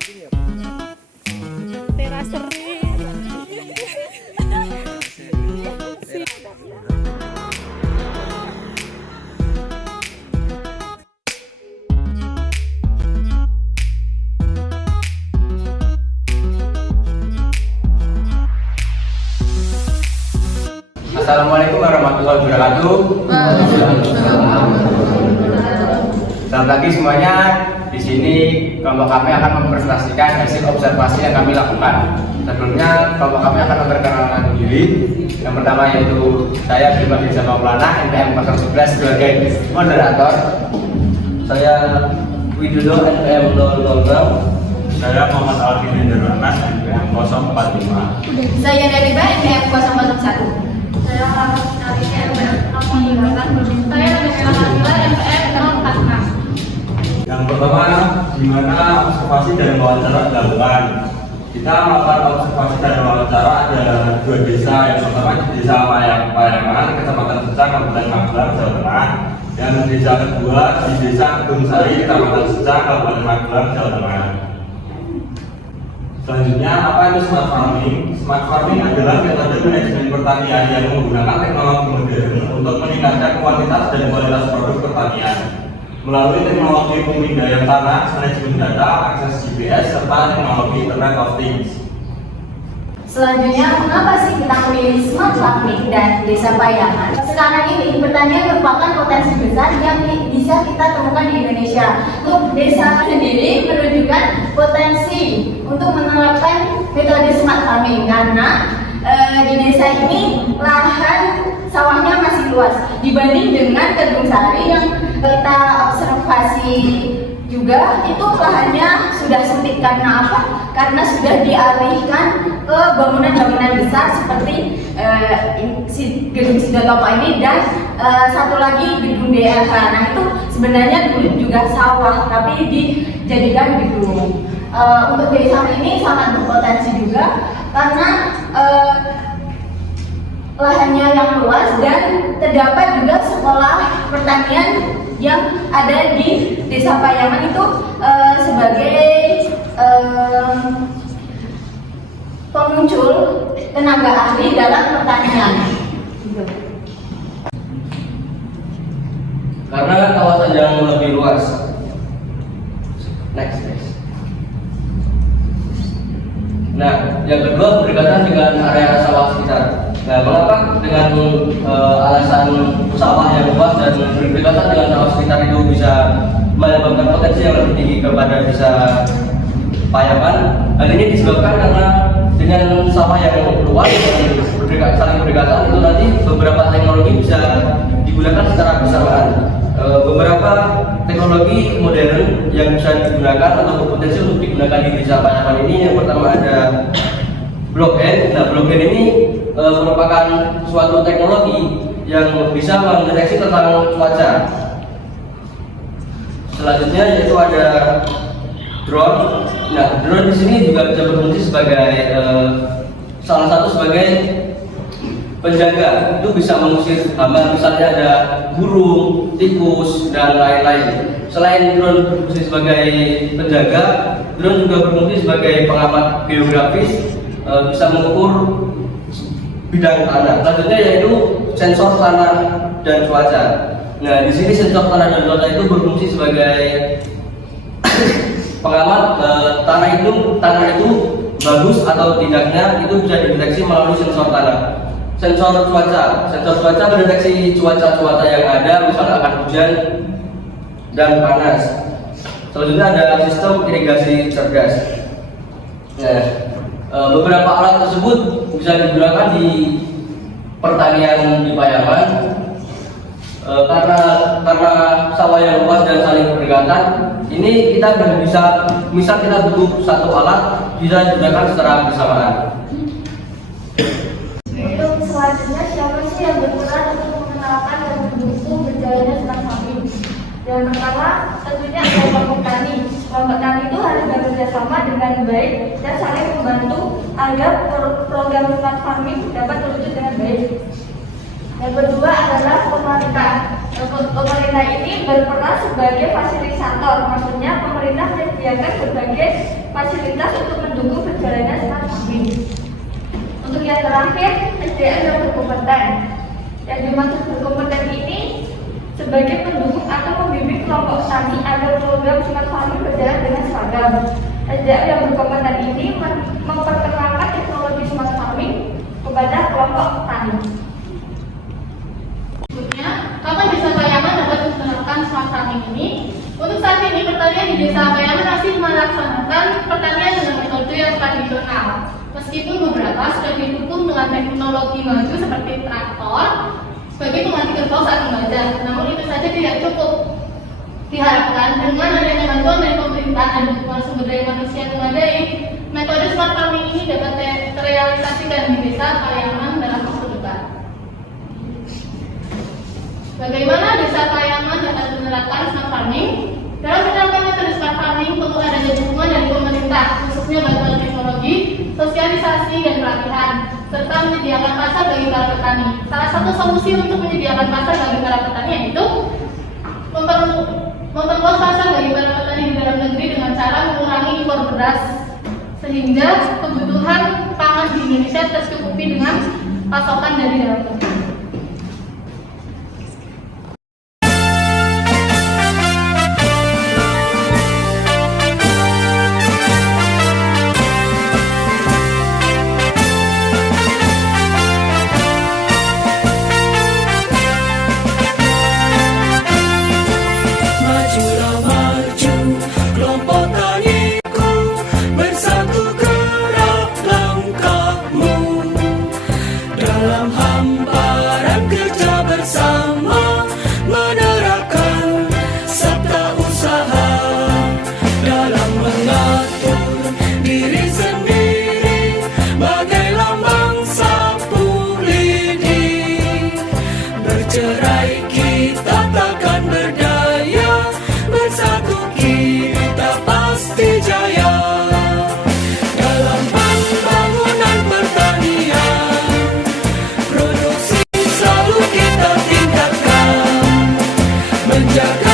Teraseri. Assalamualaikum warahmatullahi wabarakatuh. Selamat pagi semuanya. Di sini kelompok kami akan mempresentasikan hasil observasi yang kami lakukan. Sebelumnya kelompok kami akan memperkenalkan diri. Yang pertama yaitu saya Bima Desa Maulana, NPM 011 sebagai moderator. Saya Widodo, NPM 006. Saya Muhammad Alvin Indranas, NPM 045. Saya Deriba, NPM 001. Saya Rahmat Narisi, NPM 058. Saya Nabila Nabila, NPM 046. Yang pertama, gimana observasi dan wawancara dilakukan? Kita melakukan observasi dan wawancara ada dua desa. Yang pertama di Desa Payangan, Kecamatan Secang, Kabupaten Magelang, Jawa Tengah. Dan desa kedua di Desa Gedung Sari, Kecamatan Secang, Kabupaten Magelang, Jawa Tengah. Selanjutnya, apa itu smart farming? Smart farming adalah metode manajemen pertanian yang menggunakan teknologi modern untuk meningkatkan kuantitas dan kualitas produk pertanian melalui teknologi pemindaian tanah, manajemen data, akses GPS, serta teknologi Internet of Things. Selanjutnya, mengapa sih kita memilih smart farming dan desa payangan? Sekarang ini, pertanian merupakan potensi besar yang bisa kita temukan di Indonesia. Untuk desa sendiri menunjukkan potensi untuk menerapkan metode smart farming karena di desa ini lahan sawahnya masih luas dibanding dengan Kedung Sari yang kita observasi juga itu lahannya sudah sempit. Karena apa? Karena sudah dialihkan ke bangunan-bangunan besar seperti Gedung Sidotopo ini dan satu lagi Gedung DLH. Nah itu sebenarnya dulu juga sawah tapi dijadikan gedung. Untuk desa ini sangat berpotensi juga karena lahannya yang luas dan terdapat juga sekolah pertanian yang ada di Desa Payangan itu sebagai pemuncul tenaga ahli dalam pertanian. Karena kawasan yang lebih luas. Next. Nah, yang kedua berdekatan dengan area sawah sekitar. Nah, mengapa dengan alasan sawah yang luas dan berdekatan dengan sawah sekitar itu bisa menyebabkan potensi yang lebih tinggi kepada desa Payangan? Hal ini disebabkan karena dengan sawah yang luas dan saling berdekatan itu nanti beberapa teknologi bisa digunakan secara bersamaan. Beberapa teknologi modern yang bisa digunakan atau berpotensi untuk digunakan di desa Payangan ini, yang pertama ada blockchain. Nah, blockchain ini merupakan suatu teknologi yang bisa mendeteksi tentang cuaca. Selanjutnya yaitu ada drone. Nah, drone di sini juga bisa berfungsi sebagai salah satu sebagai penjaga. Itu bisa mengusir hama, misalnya ada burung, tikus, dan lain-lain. Selain drone berfungsi sebagai penjaga, drone juga berfungsi sebagai pengamat geografis, bisa mengukur bidang tanah. Selanjutnya yaitu sensor tanah dan cuaca. Nah, di sini sensor tanah dan cuaca itu berfungsi sebagai pengamat tanah itu bagus atau tidaknya itu bisa dideteksi melalui sensor tanah. Sensor cuaca mendeteksi cuaca yang ada, misalnya akan hujan dan panas. Selanjutnya ada sistem irigasi cerdas. Nah, beberapa alat tersebut bisa digunakan di pertanian di Payangan karena sawah yang luas dan saling berdekatan. Ini kita bisa, misal kita butuh satu alat, bisa digunakan secara bersamaan. Selanjutnya, siapa sih yang berperan untuk mengenalkan dan mendukung berjalannya smart farming? Yang pertama, tentunya ada kelompok tani. Kelompok tani itu harus bekerja sama dengan baik dan saling membantu agar program smart farming dapat terwujud dengan baik. Yang kedua adalah pemerintah. Pemerintah ini berperan sebagai fasilitator, maksudnya pemerintah menyediakan berbagai fasilitas untuk mendukung berjalannya smart farming. Untuk yang terakhir, SDM yang berkompeten. Yang dimaksud berkompeten ini sebagai pendukung atau pembimbing kelompok tani agar program smart farming berjalan dengan seragam. SDM yang berkompeten ini memperkenalkan teknologi smart farming kepada kelompok tani. Berikutnya, kapan Desa Payaman dapat menerapkan smart farming ini? Untuk saat ini, pertanian di Desa Payaman masih melaksanakan pertanian dengan metode yang tradisional. Meskipun beberapa sudah didukung dengan teknologi maju seperti traktor sebagai pengganti kerbau saat membajak, namun itu saja tidak cukup. Diharapkan dengan adanya bantuan dari pemerintah dan dukungan sumber daya manusia yang memadai, metode smart farming ini dapat terrealisasikan di Desa Payaman dalam waktu dekat. Bagaimana Desa Payaman dapat menerapkan smart farming? Dalam menerapkan metode smart farming perlu adanya dukungan dari pemerintah, khususnya bantuan teknologi, sosialisasi dan pelatihan, serta menyediakan pasar bagi para petani. Salah satu solusi untuk menyediakan pasar bagi para petani yaitu memperluas pasar bagi para petani di dalam negeri dengan cara mengurangi impor beras, sehingga kebutuhan pangan di Indonesia tercukupi dengan pasokan dari dalam negeri. Bercerai kita takkan berdaya, bersatu kita pasti jaya. Dalam pembangunan pertanian, produksi selalu kita tingkatkan, menjaga